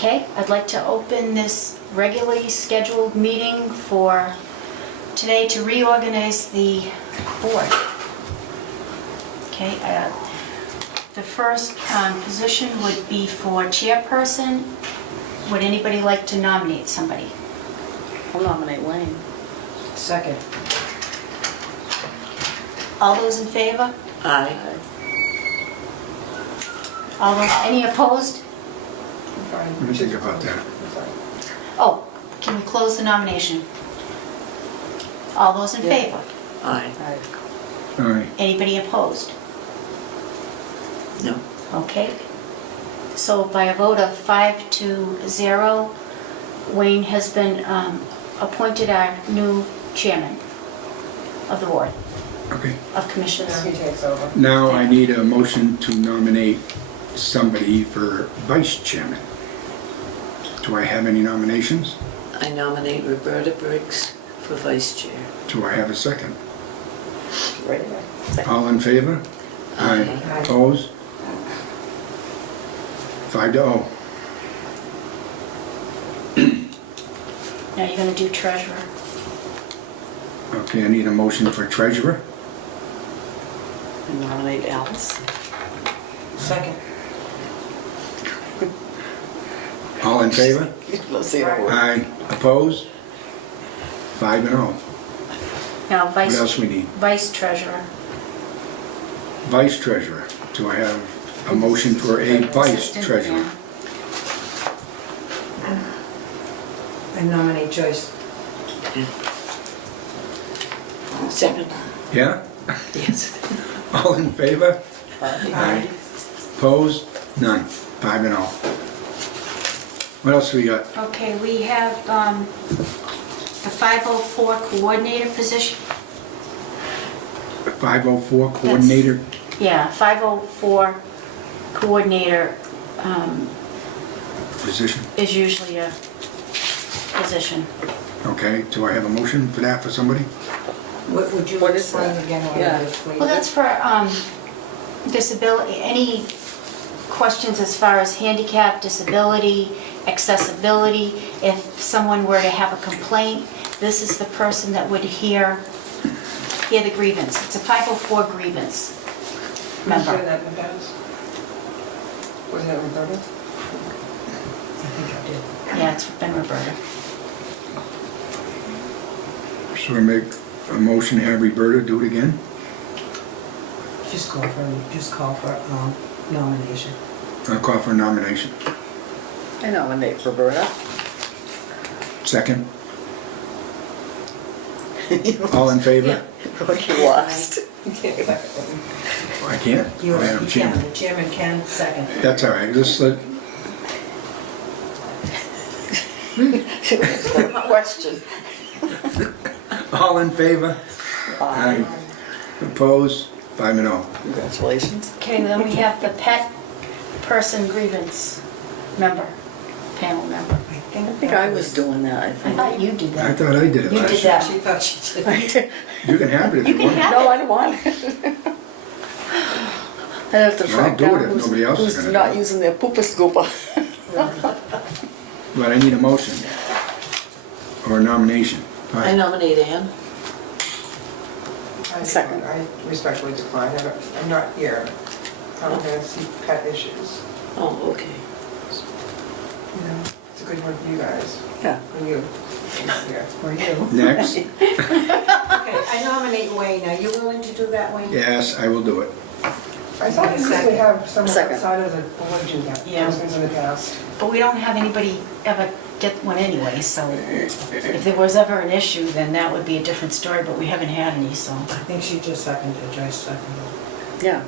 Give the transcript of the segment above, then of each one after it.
Okay, I'd like to open this regularly scheduled meeting for today to reorganize the board. Okay, the first position would be for chairperson. Would anybody like to nominate somebody? I'll nominate Wayne. Second. All those in favor? Aye. All those, any opposed? Let me think about that. Oh, can we close the nomination? All those in Yeah. favor? Aye. All right, Anybody opposed? No. Okay. So by a vote of 5-0, Wayne has been appointed our new chairman of the board okay. of commissioners. Now he takes over. Now I need a motion to nominate somebody for vice chairman. Do I have any nominations? I nominate Roberta Briggs for vice chair. Do I have a second? Right away. Second. All in favor? Aye. Aye. Opposed? 5-0. Now you're going to do treasurer. Okay, I need a motion for treasurer. I nominate Alice. Second. All in favor? Let's see the word. Aye. Opposed? 5-0. Now What else vice we need? treasurer. Vice treasurer. Do I have a motion for a vice Assistant, treasurer? yeah. I nominate Joyce. Second. Yeah? Yes. All in favor? Aye. Opposed? None. 5-0. What else we got? Okay, we have the 504 coordinator position. 504 coordinator. Yeah, 504 coordinator Position. is usually a position. Okay, do I have a motion for that for somebody? What would you What is explain that? again what Yeah. it is, please? Well, that's for disability, any questions as far as handicap, disability, accessibility. If someone were to have a complaint, this is the person that would hear the grievance. It's a 504 grievance member. that in the past? Was that Roberta? I think I did. Yeah, it's been Roberta. So I make a motion to have Roberta do it again? Just call for nomination. I'll call for a nomination. I nominate Roberta. Second. All in favor? You lost. I can't? You I am can, chairman. the chairman can second. That's all right, just let, Question. all in favor? Aye. Opposed? 5-0. Congratulations. Okay, then we have the pet person grievance member, panel member. I think I was doing that. I I think. thought you did I that. thought I did it You last did year. that. She thought she did. You can have it if You you can want. have No, I don't want it. I have to Well, track I'll do down it if who's, nobody else is who's gonna not do it. using their pooper scooper. But I need a motion. Or a nomination. All I right. nominate Ann. Second. I respectfully decline. I'm not here. I'm gonna see pet issues. Oh, okay. You know, it's a good one for you guys. Yeah. For you. Yeah. For you. Next. Okay, I nominate Wayne. Are you willing to do that, Wayne? Yes, I will do it. I thought you usually have someone Second. outside of the board do that. Yeah. Persons in the past. But we don't have anybody ever get one anyway, so if there was ever an issue, then that would be a different story, but we haven't had any, so. I think she just seconded, Joyce seconded. Yeah.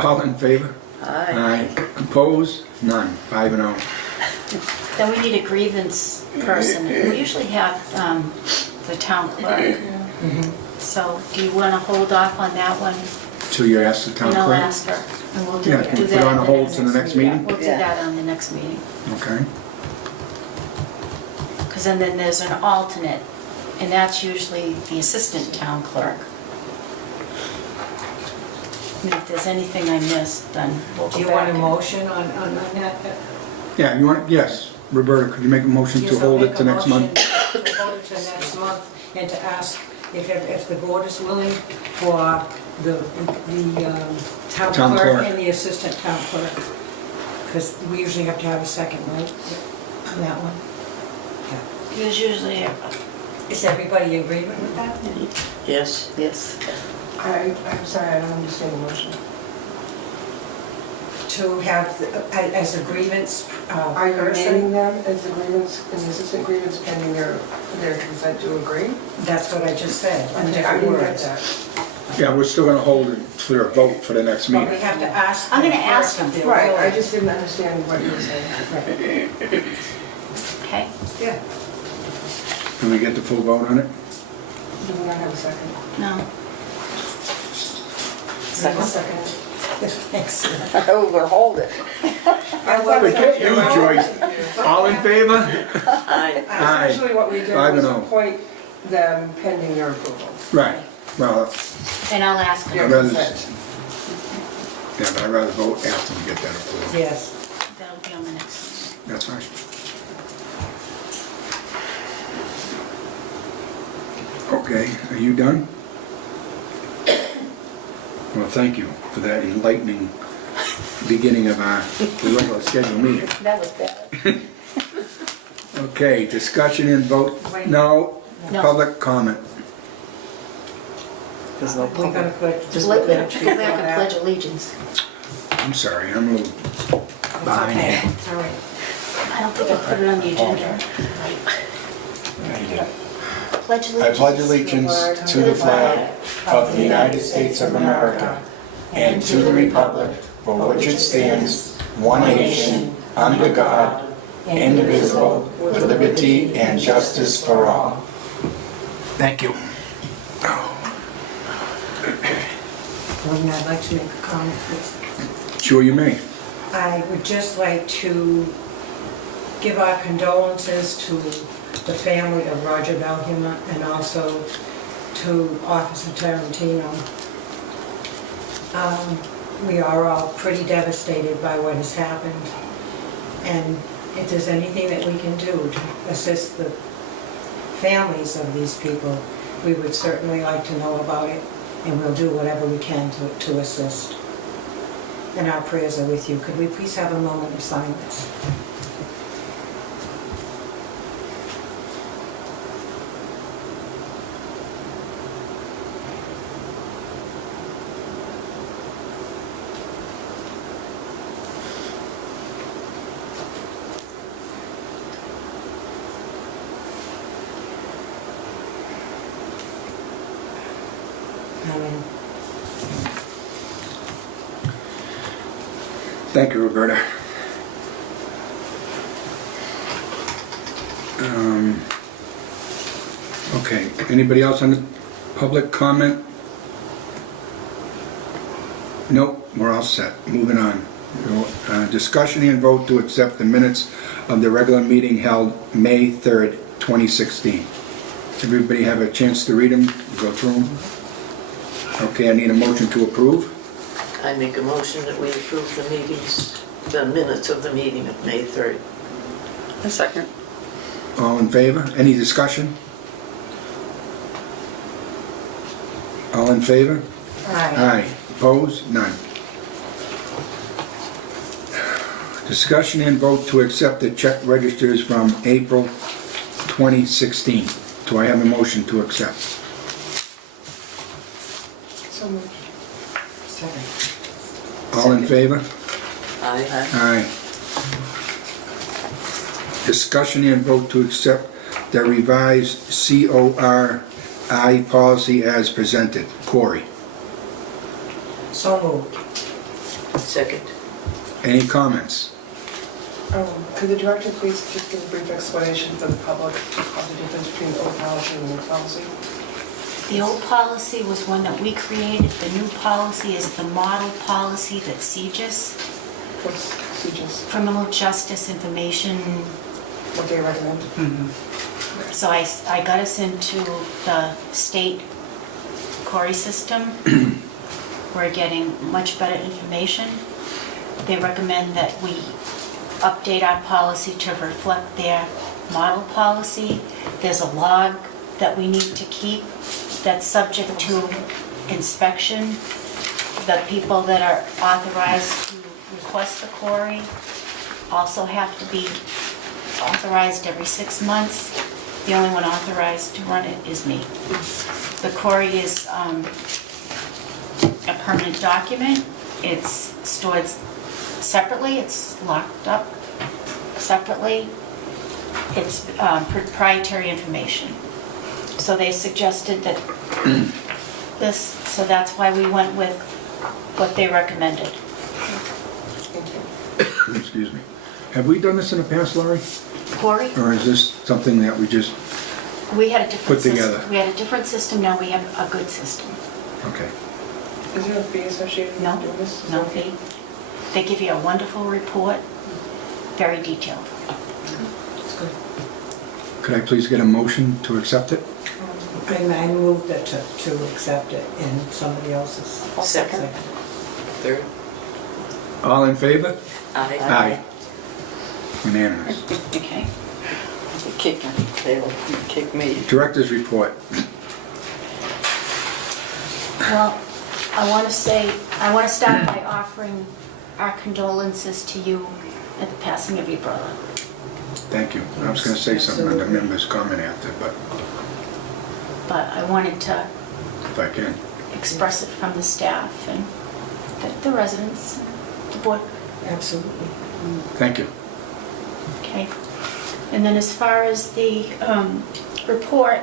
All in favor? Aye. Opposed? None. 5-0. Then we need a grievance person. We usually have the town clerk. So do you want to hold off on that one? Till you ask the town And I'll clerk? ask her, and we'll do Yeah, do can we that. put on at hold to the next meeting? We'll do Yeah. that on the next meeting. Okay. Because then there's an alternate, and that's usually the assistant town clerk. And if there's anything I missed, then we'll Do go you want a back. motion on that? Yeah, you want, yes, Roberta, could you make a motion to Yes, I'll hold make it a to next month? motion to hold it to next month and to ask if the board is willing for the town Town clerk clerk. and the assistant town clerk. Because we usually have to have a second, right, on that one? Yeah. There's usually a Is everybody in agreement with that? Yes. Yes. I'm sorry, I don't understand the motion. To have, as a grievance Are you person? naming them as the grievance, as assistant grievance pending their consent to agree? That's what I just said, in Okay, I different didn't get words. that. Yeah, we're still gonna hold it for a vote for the next But we meeting. have to ask. I'm gonna them ask first if them. they're Right, I willing. just didn't understand what you were saying. Right. okay. Yeah. Can we get the full vote on it? Do we not have a second? No. Second. Thanks. Oh, we'll hold it. Forget you, Joyce. All in favor? Aye. Aye. Essentially what we did 5-0. was appoint them pending their approval. Right, well, And I'll ask them. Your I'd rather- consent. yeah, but I'd rather vote after we get that approved. Yes. That'll be on the next That's fine. Okay, are you done? Well, thank you for that enlightening beginning of our regular scheduled meeting. one. That was bad. Okay, discussion and vote, no, No. public comment. There's no We're gonna put. Just Let- let Let's them go back and pledge allegiance. I'm sorry, I'm a little It's behind okay. here. It's all right. I don't think I put it on the agenda. Pledge I pledge allegiance to the flag of the United States of America and to the republic for which it stands, one nation, under God, indivisible, with liberty and justice for all. Thank you. Gordon, I'd like to make a comment, please. Sure you may. I would just like to give our condolences to the family of Roger Valhuma and also to Officer Tarantino. We are all pretty devastated by what has happened. And if there's anything that we can do to assist the families of these people, we would certainly like to know about it, and we'll do whatever we can to assist. And our prayers are with you. Could we please have a moment of silence? Amen. Thank you, Roberta. Okay, anybody else on the public comment? Nope, we're all set. Moving on. Discussion and vote to accept the minutes of the regular meeting held May 3rd, 2016. Everybody have a chance to read them, go through them? Okay, I need a motion to approve. I make a motion that we approve the minutes of the meeting of May 3rd. A second. All in favor? Any discussion? All in favor? Aye. Aye. Opposed? None. Discussion and vote to accept the check registers from April 2016. Do I have a motion to accept? So moved. Second. All in favor? Aye. Aye. Discussion and vote to accept the revised CORI policy as presented. Corey, So moved. Second. any comments? Could the director please just give a brief explanation for the public of the difference between the old policy and the new policy? The old policy was one that we created. The new policy is the model policy that CJIS, What's CJIS, Criminal Justice Information. what they recommend? So I got us into the state Corey system. We're getting much better information. They recommend that we update our policy to reflect their model policy. There's a log that we need to keep that's subject to inspection. The people that are authorized to request the quarry also have to be authorized every 6 months. The only one authorized to run it is me. The quarry is a permanent document. It's stored separately, it's locked up separately. It's proprietary information. So they suggested that this, so that's why we went with what they recommended. Excuse me. Have we done this in the past, Laurie? Quarry, Or is this something that we just, we had a different Put system. together. We had a different system, now we have a good system. okay. Is there a fee associated with No, doing this? Is no there a fee. They give you a wonderful report, very detailed. It's good. Could I please get a motion to accept it? I moved it to accept it in somebody else's. Second. Third? All in favor? Aye. Unanimous. Okay. Kick me, Taylor, you kick me. Director's report. Well, I want to start by offering our condolences to you at the passing of your brother. Thank you. I was going to say something on the members' comment after, but But I wanted to if I can. express it from the staff and the residents, the board, Absolutely. Thank you. okay? And then as far as the report,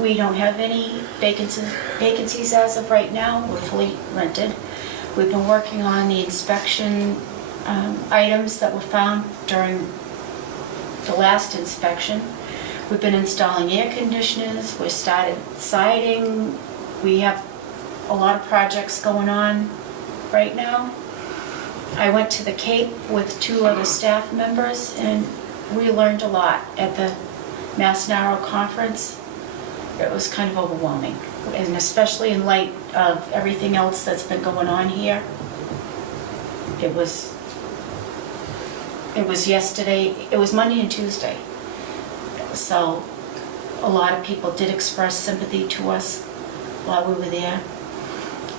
we don't have any vacancies as of right now. We're fully rented. We've been working on the inspection items that were found during the last inspection. We've been installing air conditioners, we started siding, we have a lot of projects going on right now. I went to the Cape with 2 other staff members and we learned a lot at the Mass Narrow Conference. It was kind of overwhelming, and especially in light of everything else that's been going on here. It was yesterday, it was Monday and Tuesday. So a lot of people did express sympathy to us while we were there.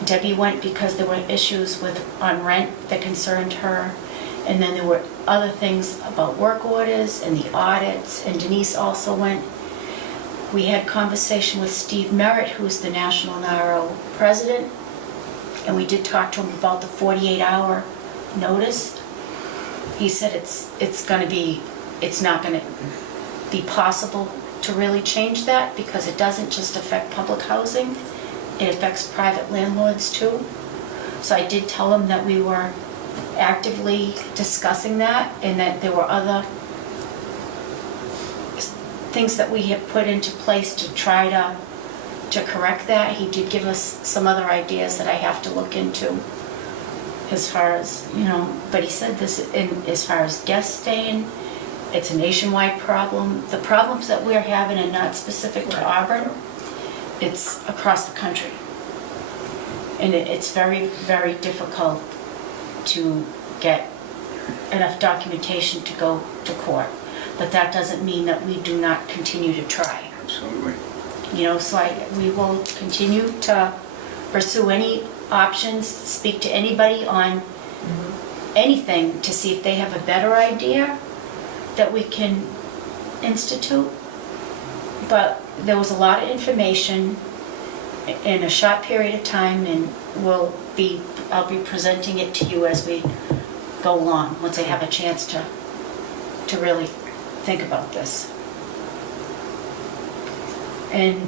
Debbie went because there were issues on rent that concerned her. And then there were other things about work orders and the audits, and Denise also went. We had conversation with Steve Merritt, who's the National Narrow president, and we did talk to him about the 48-hour notice. He said it's not gonna be possible to really change that because it doesn't just affect public housing, it affects private landlords too. So I did tell him that we were actively discussing that and that there were other things that we have put into place to try to correct that. He did give us some other ideas that I have to look into as far as, but he said this, as far as guests staying, it's a nationwide problem. The problems that we're having are not specific to Auburn, it's across the country. And it's very, very difficult to get enough documentation to go to court. But that doesn't mean that we do not continue to try. Absolutely. So we will continue to pursue any options, speak to anybody on anything to see if they have a better idea that we can institute. But there was a lot of information in a short period of time, and I'll be presenting it to you as we go along, once I have a chance to really think about this. And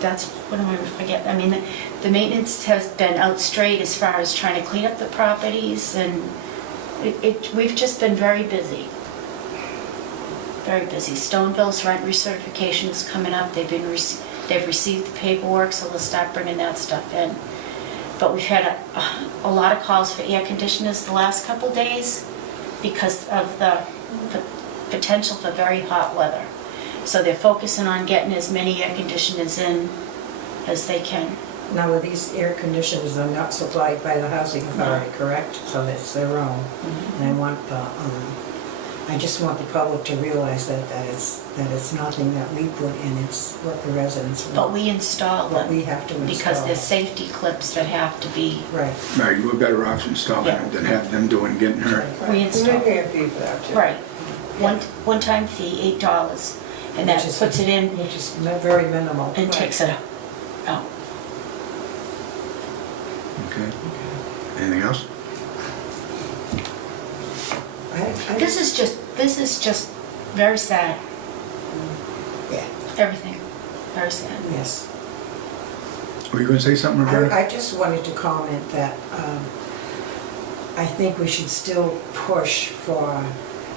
that's what I'm going to forget. I mean, the maintenance has been out straight as far as trying to clean up the properties, and we've just been very busy. Very busy. Stoneville's rent recertification is coming up. They've received the paperwork, so they'll start bringing that stuff in. But we've had a lot of calls for air conditioners the last couple days because of the potential for very hot weather. So they're focusing on getting as many air conditioners in as they can. Now, these air conditioners are not supplied by the housing authority, correct? So it's their own. And I want I just want the public to realize that it's nothing that we put in, it's what the residents But want. we install But we them have to install. because there's safety clips that have to be, Right. Right, you were better off installing Yeah. them than have them doing, getting hurt. we We're install. paying a fee for that too. Right. One-time fee, $8, and that Which is- puts it in Which is very minimal. and takes it out. Okay. Anything else? This is just very sad, Yeah, everything, very sad. yes. Were you gonna say something, Roberta? I just wanted to comment that I think we should still push for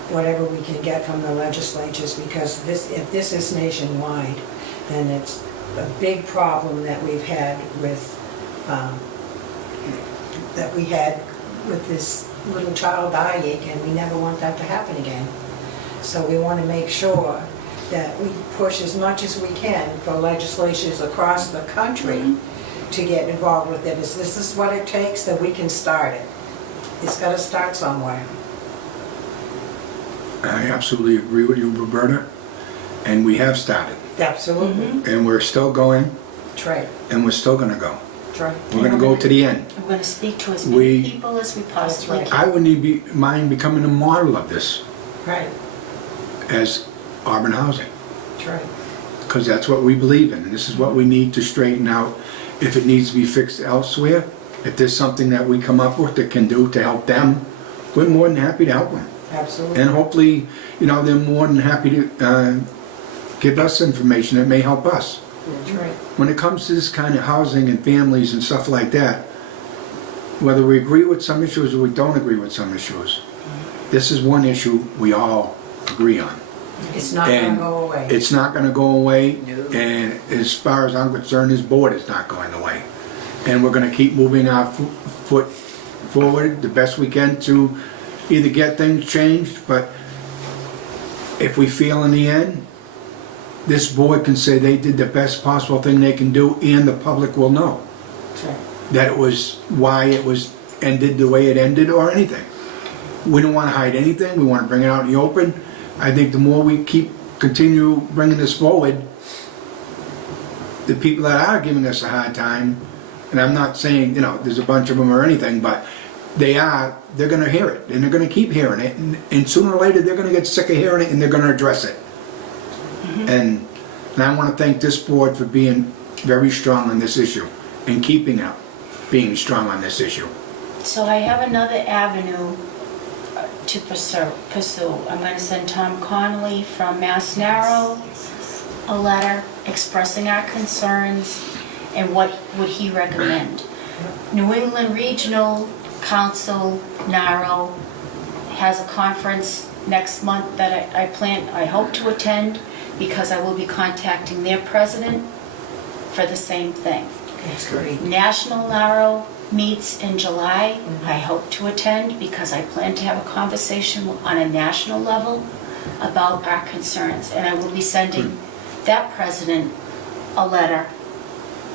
whatever we can get from the legislatures, because if this is nationwide, then it's a big problem that we've had with, this little child dying, and we never want that to happen again. So we want to make sure that we push as much as we can for legislatures across the country to get involved with it. If this is what it takes, then we can start it. It's got to start somewhere. I absolutely agree with you, Roberta, and we have started, Absolutely. and we're still going, Try, and we're still gonna go. try. We're gonna go to the end. I'm going to speak to as We- many people as we possibly That's can. I wouldn't even mind becoming a model of this Right, as Auburn Housing, try. because that's what we believe in, and this is what we need to straighten out. If it needs to be fixed elsewhere, if there's something that we come up with that can do to help them, we're more than happy to help them. Absolutely. And hopefully, they're more than happy to give us information that may help us. That's right. When it comes to this kind of housing and families and stuff like that, whether we agree with some issues or we don't agree with some issues, this is one issue we all agree on. It's not going And to go away. it's not gonna go away, No. and as far as I'm concerned, this board is not going away. And we're gonna keep moving our foot forward the best we can to either get things changed, but if we feel in the end, this board can say they did the best possible thing they can do, and the public will know That's right. that it was why it was ended the way it ended, or anything. We don't wanna hide anything, we wanna bring it out in the open. I think the more we continue bringing this forward, the people that are giving us a hard time, and I'm not saying, there's a bunch of them or anything, but they're gonna hear it, and they're gonna keep hearing it, and sooner or later, they're gonna get sick of hearing it, and they're gonna address it. And I wanna thank this board for being very strong on this issue, and keeping up being strong on this issue. So I have another avenue to pursue. I'm going to send Tom Connolly from Mass Narrow a letter expressing our concerns and what would he recommend. New England Regional Council, Narrow, has a conference next month that I hope to attend, because I will be contacting their president for the same thing. That's great. National Narrow meets in July. I hope to attend because I plan to have a conversation on a national level about our concerns. And I will be sending that president a letter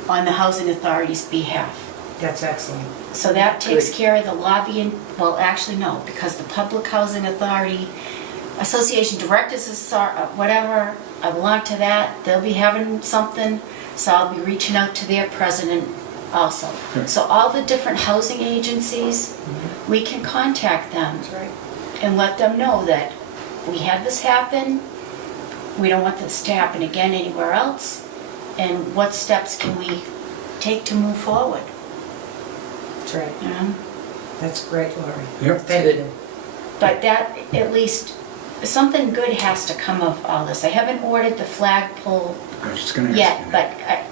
on the Housing Authority's behalf. That's excellent. So that takes Good. care of the lobbying, well, actually, no, because the Public Housing Authority Association Directors, whatever, I belong to that, they'll be having something, so I'll be reaching out to their president also. Okay. So all the different housing agencies, we can contact them That's right. and let them know that we had this happen, we don't want this to happen again anywhere else, and what steps can we take to move forward, That's right. you know? That's great, Lori. Yep. Thank Good. you. But that, at least, something good has to come of all this. I haven't ordered the flagpole I was just gonna ask yet, you but that.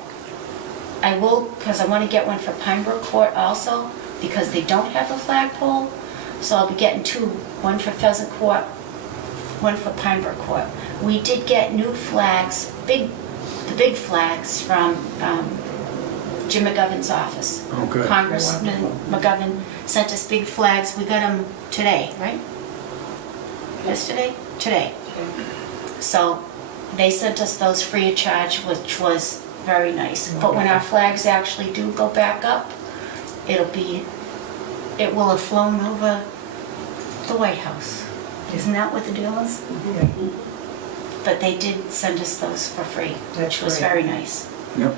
I will, because I want to get one for Pine Brook Court also, because they don't have a flagpole. So I'll be getting two, one for Pheasant Court, one for Pine Brook Court. We did get new flags, the big flags from Jim McGovern's office. Oh, good. Congressman McGovern sent us big flags. We got them today, right? Yesterday? Today. So they sent us those free of charge, which was very nice. But when our flags actually do go back up, it will have flown over the White House. Isn't that what the deal is? Yeah, But they did send us those for free, That's which was great. very nice. Yep,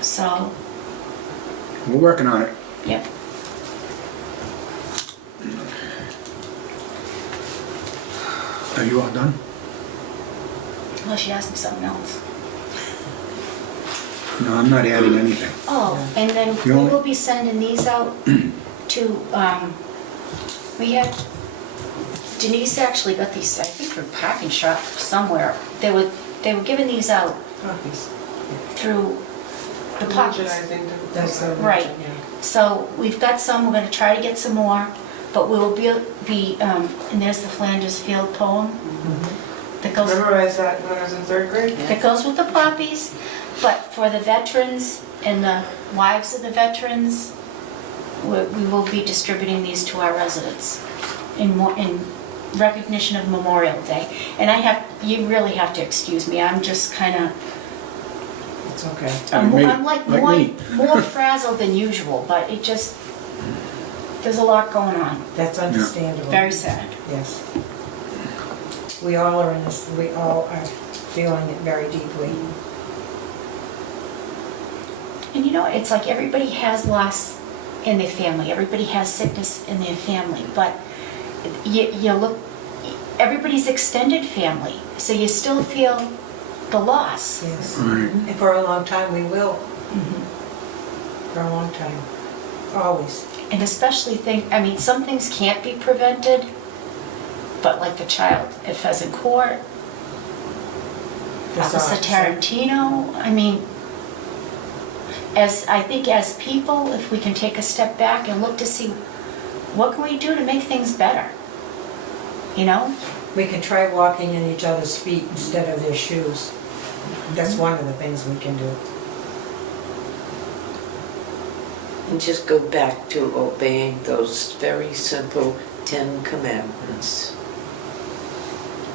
So, we're working on it. yep. Are you all done? Unless you ask me something else. No, I'm not adding anything. Oh, and then You we only- will be sending these out to, we had, Denise actually got these, I think from Parking Shop somewhere. They were giving these out Copies. through the Poppies. Homogenizing them. That's the. Right. Yeah. So we've got some, we're gonna try to get some more, but we will and there's the Flanders Field poem that goes, Memorized that when I was in third grade. that goes with the poppies, but for the veterans and the wives of the veterans, we will be distributing these to our residents in recognition of Memorial Day. And you really have to excuse me, I'm just kinda, It's okay. I'm like me. more frazzled than usual, but it just, there's a lot going on. That's understandable. Very sad. Yes. We all are in this, we all are feeling it very deeply. And you know, it's like everybody has loss in their family, everybody has sickness in their family, but you look, everybody's extended family, so you still feel the loss. Yes. Right. And for a long time, we will. Mhm. For a long time. Always. And especially some things can't be prevented, but like the child at Pheasant Court, This Officer officer. Tarantino, I think as people, if we can take a step back and look to see what can we do to make things better, you know? We can try walking in each other's feet instead of their shoes. That's one of the things we can do. And just go back to obeying those very simple 10 commandments.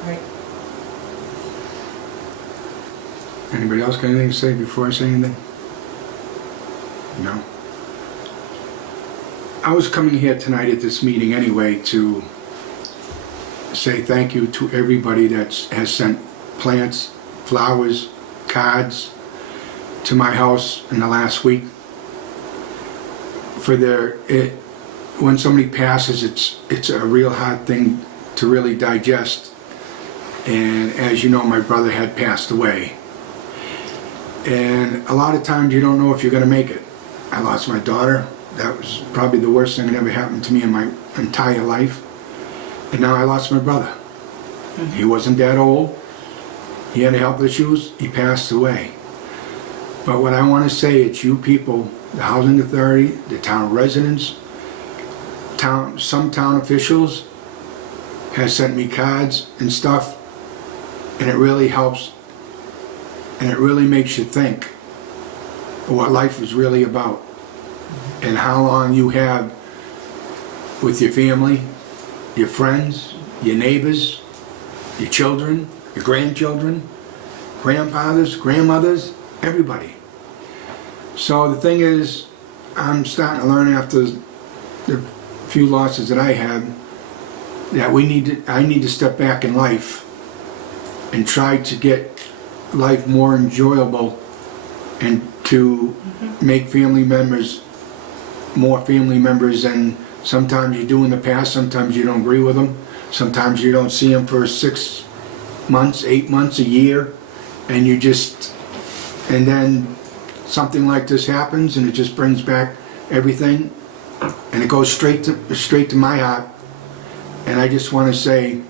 Right. Anybody else got anything to say before I say anything? No? I was coming here tonight at this meeting anyway to say thank you to everybody that has sent plants, flowers, cards to my house in the last week. When somebody passes, it's a real hard thing to really digest. And as you know, my brother had passed away. And a lot of times you don't know if you're going to make it. I lost my daughter. That was probably the worst thing that ever happened to me in my entire life. And now I lost my brother. He wasn't that old. He had health issues. He passed away. But what I want to say, it's you people, the housing authority, the town residents, some town officials has sent me cards and stuff, and it really helps, and it really makes you think what life is really about and how long you have with your family, your friends, your neighbors, your children, your grandchildren, grandfathers, grandmothers, everybody. So the thing is, I'm starting to learn after the few losses that I had that I need to step back in life and try to get life more enjoyable and to make family members more family members than sometimes you do in the past. Sometimes you don't agree with them. Sometimes you don't see them for 6 months, 8 months, a year, and and then something like this happens and it just brings back everything, and it goes straight to my heart. And I just want to say,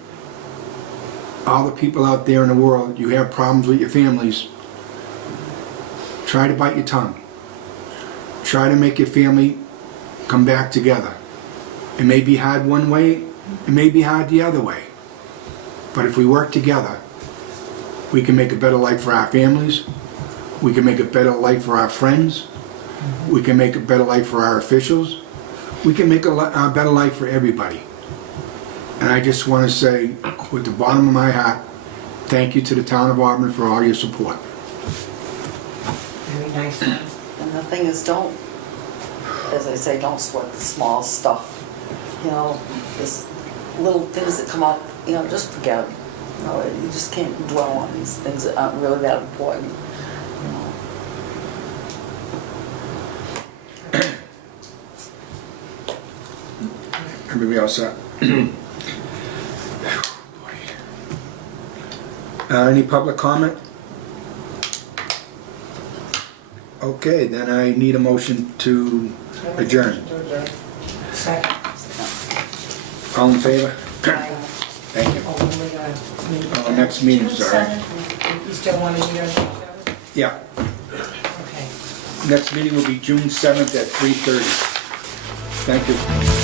all the people out there in the world, you have problems with your families, try to bite your tongue. Try to make your family come back together. It may be hard one way, it may be hard the other way. But if we work together, we can make a better life for our families, we can make a better life for our friends, we can make a better life for our officials, we can make a better life for everybody. And I just want to say, with the bottom of my heart, thank you to the town of Auburn for all your support. Very nice one. And the thing is, don't, as I say, don't sweat the small stuff. You know, this little things that come up, you know, just forget them. You know, you just can't dwell on these things that aren't really that important. You know. Everybody else set? Any public comment? Okay, then I need a motion to adjourn. To adjourn. Second. All in favor? Aye. Thank you. Oh, when we gonna meet? Next meeting, June sorry. 7th. You still want to meet on June 7th? Yeah, Okay. next meeting will be June 7th at 3:30. Thank you.